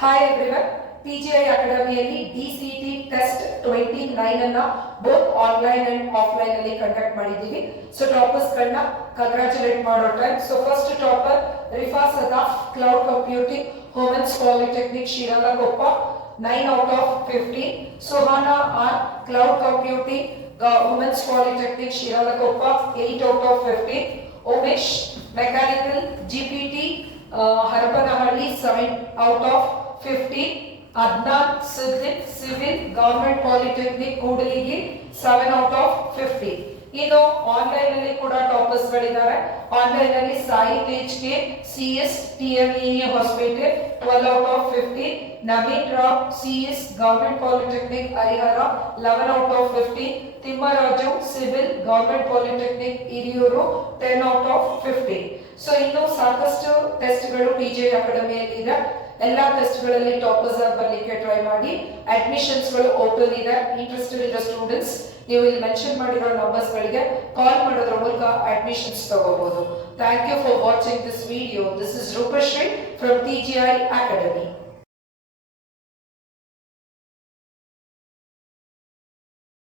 Hi everyone, PGI ಅಕಾಡೆಮಿಯಲ್ಲಿ DCT test 29 ಅನ್ನ both online and offline ಅಲ್ಲಿ ಕಂಡಕ್ಟ್ ಮಾಡಿದೀವಿ. ಸೊ ಟಾಪರ್ಸ್ ಗಳನ್ನ ಕಂಗ್ರಾಚುಲೇಟ್ ಮಾಡೋ time. So first topper Rifa Sadaf, cloud computing, women's polytechnic Shiralakoppa, 9 out of 15. Suhana R, cloud computing, women's polytechnic Shiralakoppa, 8 out of 15. Umesh, mechanical GPT, Harapanahalli, 7 out of 15. Adnan Siddiq, Civil, Government Polytechnic, Kudaligi, 7 out of 15. ಇನ್ನು online ಅಲ್ಲಿ ಕೂಡ toppers ಗಳಿದ್ದಾರೆ. Online ಅಲ್ಲಿ Sai Tej K, CS TMEA hospital, 12 out of 15. Naveen Rao, CS government polytechnic Harihar, 11 out of 15. Thimmaraju, civil government polytechnic Hiriyur, 10 out of 15. So ಇನ್ನು ಸಾಕಷ್ಟು test ಗಳು PGI ಅಕಾಡೆಮಿಯಲ್ಲಿ ಇದೆ. ಎಲ್ಲಾ ಟೆಸ್ಟ್ ಗಳಲ್ಲಿ ಟಾಪರ್ಸ್ ಆಗಿ ಬರ್ಲಿಕ್ಕೆ ಟ್ರೈ ಮಾಡಿ. ಅಡ್ಮಿಷನ್ಸ್ ಗಳು ಓಪನ್ ಇದೆ. ಇಂಟ್ರೆಸ್ಟೆಡ್ ಇರೋ ಸ್ಟೂಡೆಂಟ್ಸ್ ನೀವು ಇಲ್ಲಿ ಮೆನ್ಷನ್ ಮಾಡಿರೋ ನಂಬರ್ಸ್ ಗಳಿಗೆ ಕಾಲ್ ಮಾಡೋದ್ರ ಮೂಲಕ ಅಡ್ಮಿಷನ್ಸ್ ತಗೋಬಹುದು. Thank you for watching this video. This is Roopashree from PGI academy.